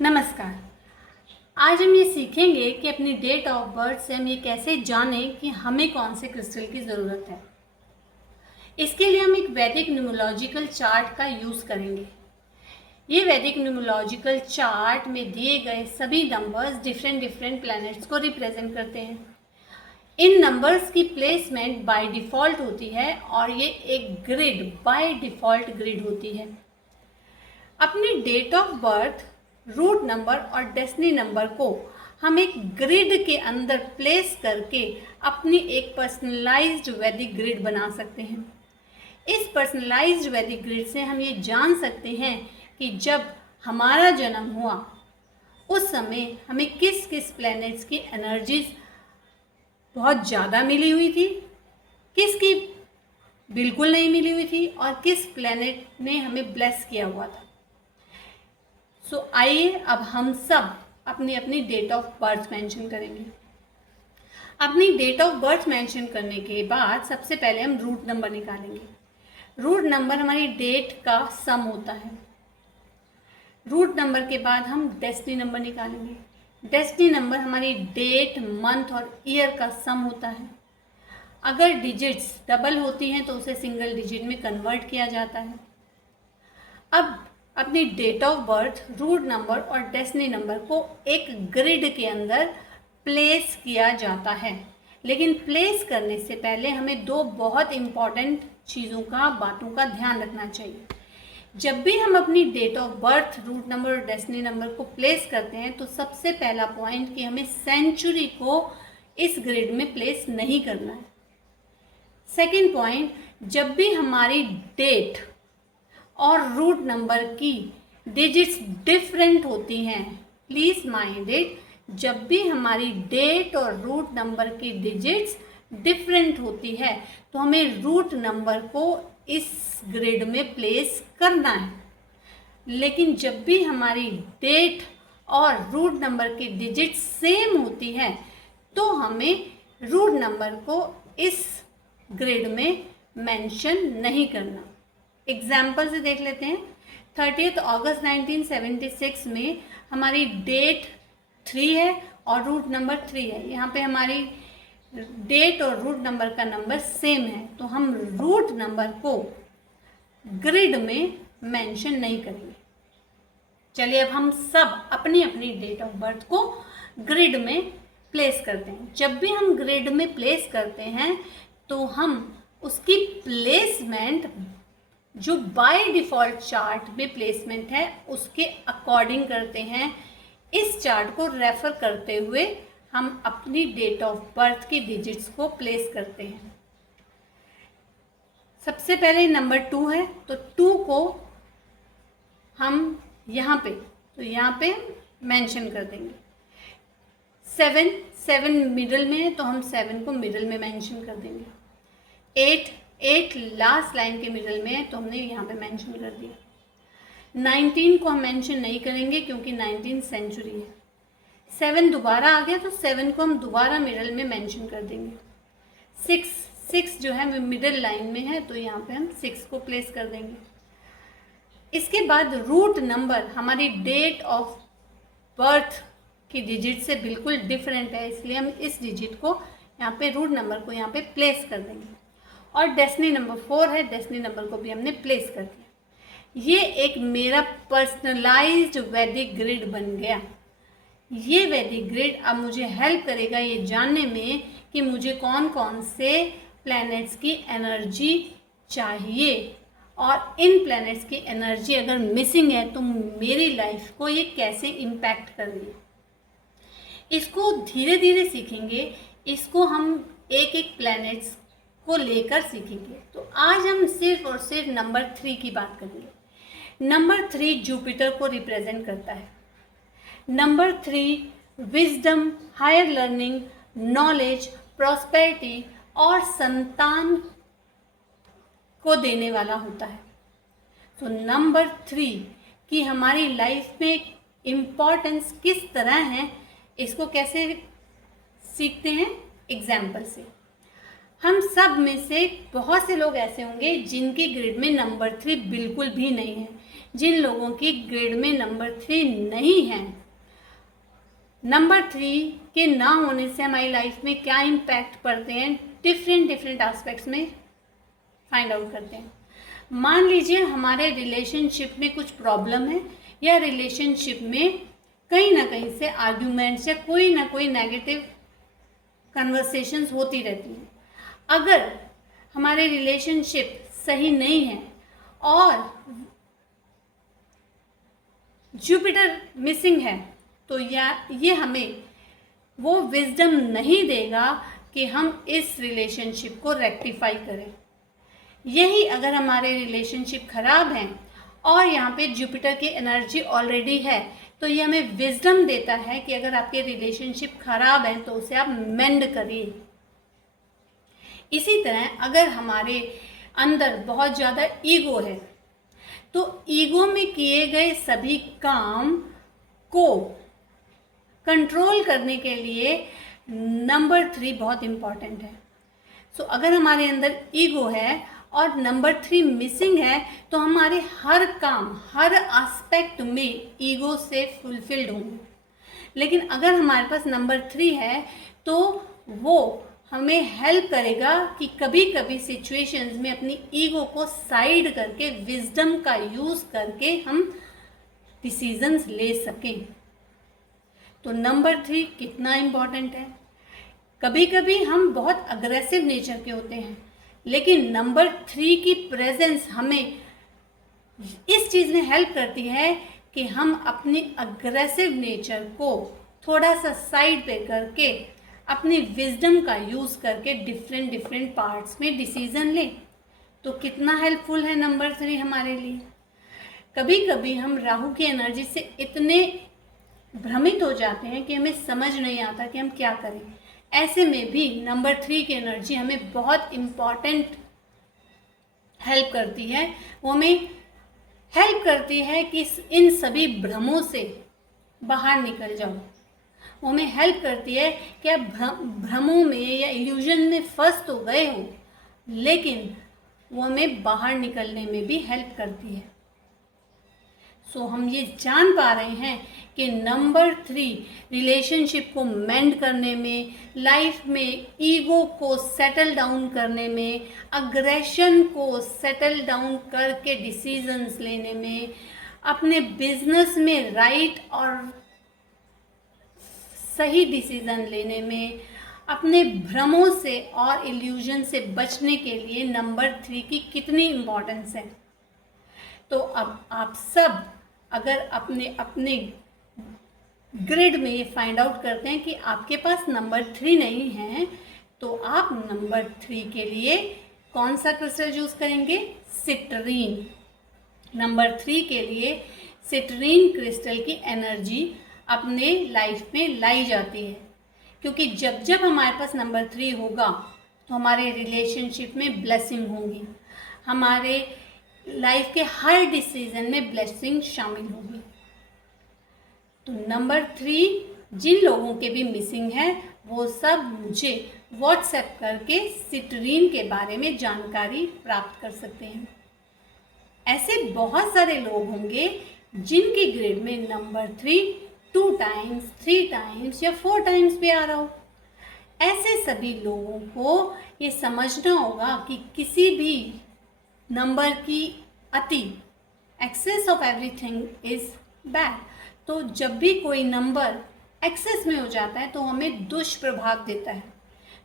नमस्कार। आज हम ये सीखेंगे कि अपनी डेट ऑफ बर्थ से हम ये कैसे जानें कि हमें कौन से क्रिस्टल की ज़रूरत है। इसके लिए हम एक वैदिक न्यूमरोलॉजिकल चार्ट का यूज़ करेंगे। ये वैदिक न्यूमरोलॉजिकल चार्ट में दिए गए सभी नंबर्स डिफरेंट प्लैनेट्स को रिप्रेजेंट करते हैं। इन नंबर्स की प्लेसमेंट बाय डिफ़ॉल्ट होती है और ये एक ग्रिड बाय डिफ़ॉल्ट ग्रिड होती है। अपनी date of birth, root number और डेस्टिनी नंबर को हम एक ग्रिड के अंदर प्लेस करके अपनी एक पर्सनलाइज्ड वैदिक ग्रिड बना सकते हैं। इस पर्सनलाइज्ड वैदिक ग्रिड से हम ये जान सकते हैं कि जब हमारा जन्म हुआ उस समय हमें किस किस प्लैनेट्स की एनर्जीज बहुत ज़्यादा मिली हुई थी, किसकी बिल्कुल नहीं मिली हुई थी और किस प्लैनेट ने हमें ब्लेस किया हुआ था। आइए अब हम सब अपनी अपनी डेट ऑफ बर्थ मेंशन करेंगे। अपनी डेट ऑफ बर्थ मेंशन करने के बाद सबसे पहले हम रूट नंबर निकालेंगे। रूट नंबर हमारी डेट का सम होता है। रूट नंबर के बाद हम डेस्टिनी नंबर निकालेंगे। डेस्टिनी नंबर हमारी डेट, मंथ और ईयर का सम होता है। अगर डिजिट्स डबल होती हैं तो उसे सिंगल डिजिट में कन्वर्ट किया जाता है। अब अपनी date of birth, root number और डेस्टिनी नंबर को एक ग्रिड के अंदर प्लेस किया जाता है। लेकिन प्लेस करने से पहले हमें दो बहुत इम्पॉर्टेंट बातों का ध्यान रखना चाहिए। जब भी हम अपनी date of birth, root number और डेस्टिनी नंबर को प्लेस करते हैं तो सबसे पहला पॉइंट कि हमें सेंचुरी को इस ग्रिड में प्लेस नहीं करना है। सेकेंड पॉइंट, जब भी हमारी डेट और रूट नंबर की डिजिट्स डिफरेंट होती हैं, प्लीज़ माइंड इट, जब भी हमारी डेट और रूट नंबर की डिजिट्स डिफरेंट होती है तो हमें रूट नंबर को इस ग्रिड में प्लेस करना है। लेकिन जब भी हमारी डेट और रूट नंबर की डिजिट्स सेम होती है तो हमें रूट नंबर को इस ग्रिड में मेंशन नहीं करना। एग्जाम्पल से देख लेते हैं। 30 अगस्त 1976 में हमारी डेट 3 है और रूट नंबर 3 है। यहाँ पे हमारी डेट और रूट नंबर का नंबर सेम है तो हम रूट नंबर को ग्रिड में मेंशन नहीं करेंगे। चलिए अब हम सब अपनी अपनी डेट ऑफ बर्थ को ग्रिड में प्लेस करते हैं। जब भी हम ग्रिड में प्लेस करते हैं तो हम उसकी प्लेसमेंट जो बाय डिफ़ॉल्ट चार्ट में प्लेसमेंट है उसके अकॉर्डिंग करते हैं। इस चार्ट को रेफ़र करते हुए हम अपनी डेट ऑफ बर्थ की डिजिट्स को प्लेस करते हैं। सबसे पहले नंबर 2 है तो 2 को हम यहाँ पे मेंशन कर देंगे। 7 मिडिल में है तो हम 7 को मिडिल में मेंशन कर देंगे। 8 लास्ट लाइन के मिडल में है तो हमने यहाँ पे मेंशन कर दिया। 19 को हम मेंशन नहीं करेंगे क्योंकि 19 सेंचुरी है। 7 दोबारा आ गया तो 7 को हम दोबारा मिडल में मेंशन कर देंगे। 6 जो है मिडल लाइन में है तो यहाँ पे हम 6 को प्लेस कर देंगे। इसके बाद रूट नंबर हमारी डेट ऑफ बर्थ की डिजिट से बिल्कुल डिफरेंट है, इसलिए हम इस डिजिट को यहाँ पे, रूट नंबर को यहाँ पे प्लेस कर देंगे। और डेस्टिनी नंबर 4 है, डेस्टिनी नंबर को भी हमने प्लेस कर दिया। ये एक मेरा पर्सनलाइज्ड वैदिक ग्रिड बन गया। ये वैदिक ग्रिड अब मुझे हेल्प करेगा ये जानने में कि मुझे कौन कौन से प्लैनेट्स की एनर्जी चाहिए और इन प्लैनेट्स की एनर्जी अगर मिसिंग है तो मेरी लाइफ को ये कैसे इम्पैक्ट कर रही है। इसको धीरे धीरे सीखेंगे। इसको हम एक एक प्लैनेट्स को लेकर सीखेंगे। तो आज हम सिर्फ और सिर्फ नंबर 3 की बात करेंगे। नंबर 3 जुपिटर को रिप्रेजेंट करता है। Number 3 wisdom, higher learning, knowledge, prosperity और संतान को देने वाला होता है। तो नंबर 3 की हमारी लाइफ में इम्पॉर्टेंस किस तरह है, इसको कैसे सीखते हैं एग्जाम्पल से। हम सब में से बहुत से लोग ऐसे होंगे जिनकी ग्रिड में नंबर 3 बिल्कुल भी नहीं है। जिन लोगों की ग्रिड में नंबर 3 नहीं है। नंबर 3 के ना होने से हमारी लाइफ में क्या इम्पैक्ट पड़ते हैं, डिफरेंट एस्पेक्ट्स में फाइंड आउट करते हैं। मान लीजिए हमारे रिलेशनशिप में कुछ प्रॉब्लम है, या रिलेशनशिप में कहीं ना कहीं से आर्ग्यूमेंट्स या कोई ना कोई नेगेटिव कन्वर्सेशंस होती रहती हैं। अगर हमारे रिलेशनशिप सही नहीं है और जुपिटर मिसिंग है, तो ये हमें वो विजडम नहीं देगा कि हम इस रिलेशनशिप को रेक्टिफाई करें। यही अगर हमारे रिलेशनशिप खराब हैं और यहाँ पे जुपिटर की एनर्जी ऑलरेडी है, तो ये हमें विजडम देता है कि अगर आपके रिलेशनशिप खराब हैं तो उसे आप मेंड करिए। इसी तरह अगर हमारे अंदर बहुत ज़्यादा ईगो है, तो ईगो में किए गए सभी काम को कंट्रोल करने के लिए नंबर 3 बहुत इम्पॉर्टेंट है। सो अगर हमारे अंदर ईगो है और नंबर 3 मिसिंग है, तो हमारे हर काम, हर एस्पेक्ट में ईगो से फुलफिल्ड होंगे। लेकिन अगर हमारे पास नंबर 3 है, तो वो हमें हेल्प करेगा कि कभी कभी सिचुएशंस में अपनी ईगो को साइड करके विजडम का यूज़ करके हम डिसीजंस ले सकें। तो नंबर 3 कितना इम्पॉर्टेंट है। कभी कभी हम बहुत अग्रेसिव नेचर के होते हैं, लेकिन नंबर 3 की प्रेजेंस हमें इस चीज़ में हेल्प करती है कि हम अपनी अग्रेसिव नेचर को थोड़ा सा साइड पे करके अपनी विजडम का यूज़ करके डिफरेंट पार्ट्स में डिसीजन लें। तो कितना हेल्पफुल है नंबर 3 हमारे लिए। कभी कभी हम राहु की एनर्जी से इतने भ्रमित हो जाते हैं कि हमें समझ नहीं आता कि हम क्या करें। ऐसे में भी नंबर 3 की एनर्जी हमें बहुत इम्पॉर्टेंट हेल्प करती है। वो हमें हेल्प करती है कि इन सभी भ्रमों से बाहर निकल जाओ। वो हमें हेल्प करती है कि आप भ्रमों में या इल्यूजन में फंस तो गए हो, लेकिन वो हमें बाहर निकलने में भी हेल्प करती है। सो हम ये जान पा रहे हैं कि नंबर 3 रिलेशनशिप को मेंड करने में, लाइफ में ईगो को सेटल डाउन करने में, अग्रेशन को सेटल डाउन करके डिसीजंस लेने में, अपने बिजनेस में राइट और सही डिसीजन लेने में, अपने भ्रमों से और इल्यूजन से बचने के लिए नंबर 3 की कितनी इम्पोर्टेंस है। तो अब आप सब अगर अपने अपने ग्रिड में ये फाइंड आउट करते हैं कि आपके पास नंबर 3 नहीं है, तो आप नंबर 3 के लिए कौन सा क्रिस्टल यूज़ करेंगे? सिट्रीन। नंबर 3 के लिए सिट्रीन क्रिस्टल की एनर्जी अपने लाइफ में लाई जाती है, क्योंकि जब जब हमारे पास नंबर 3 होगा तो हमारे रिलेशनशिप में ब्लेसिंग होंगी, हमारे लाइफ के हर डिसीजन में ब्लेसिंग शामिल होगी। तो नंबर 3 जिन लोगों के भी मिसिंग है, वो सब मुझे व्हाट्सएप करके सिट्रीन के बारे में जानकारी प्राप्त कर सकते हैं। ऐसे बहुत सारे लोग होंगे जिनकी ग्रिड में नंबर 3 2 टाइम्स, 3 टाइम्स या 4 टाइम्स भी आ रहा हो। ऐसे सभी लोगों को ये समझना होगा कि किसी भी नंबर की अति, excess of everything is bad. तो जब भी कोई नंबर एक्सेस में हो जाता है तो हमें दुष्प्रभाव देता है।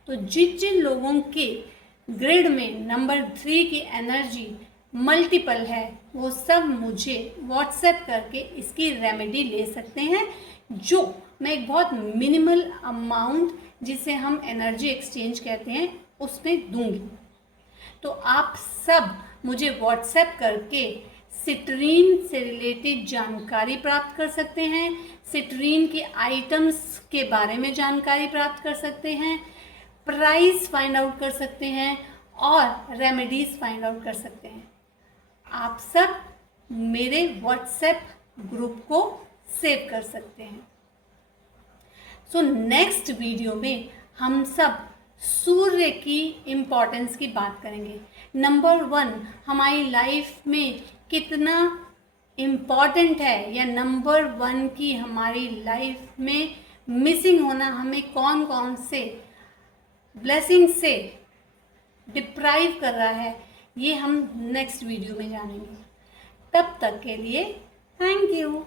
तो जिन जिन लोगों के ग्रिड में नंबर 3 की एनर्जी मल्टीपल है, वो सब मुझे व्हाट्सएप करके इसकी रेमेडी ले सकते हैं, जो मैं एक बहुत मिनिमल अमाउंट, जिसे हम एनर्जी एक्सचेंज कहते हैं, उसमें दूंगी। तो आप सब मुझे व्हाट्सएप करके सिट्रीन से रिलेटेड जानकारी प्राप्त कर सकते हैं, सिट्रीन के आइटम्स के बारे में जानकारी प्राप्त कर सकते हैं, प्राइस फाइंड आउट कर सकते हैं और रेमेडीज फाइंड आउट कर सकते हैं। आप सब मेरे व्हाट्सएप ग्रुप को सेव कर सकते हैं। सो नेक्स्ट वीडियो में हम सब सूर्य की इम्पोर्टेंस की बात करेंगे। नंबर 1 हमारी लाइफ में कितना इम्पॉर्टेंट है या नंबर 1 की हमारी लाइफ में मिसिंग होना हमें कौन कौन से ब्लेसिंग से डिप्राइव कर रहा है, ये हम नेक्स्ट वीडियो में जानेंगे। तब तक के लिए थैंक यू।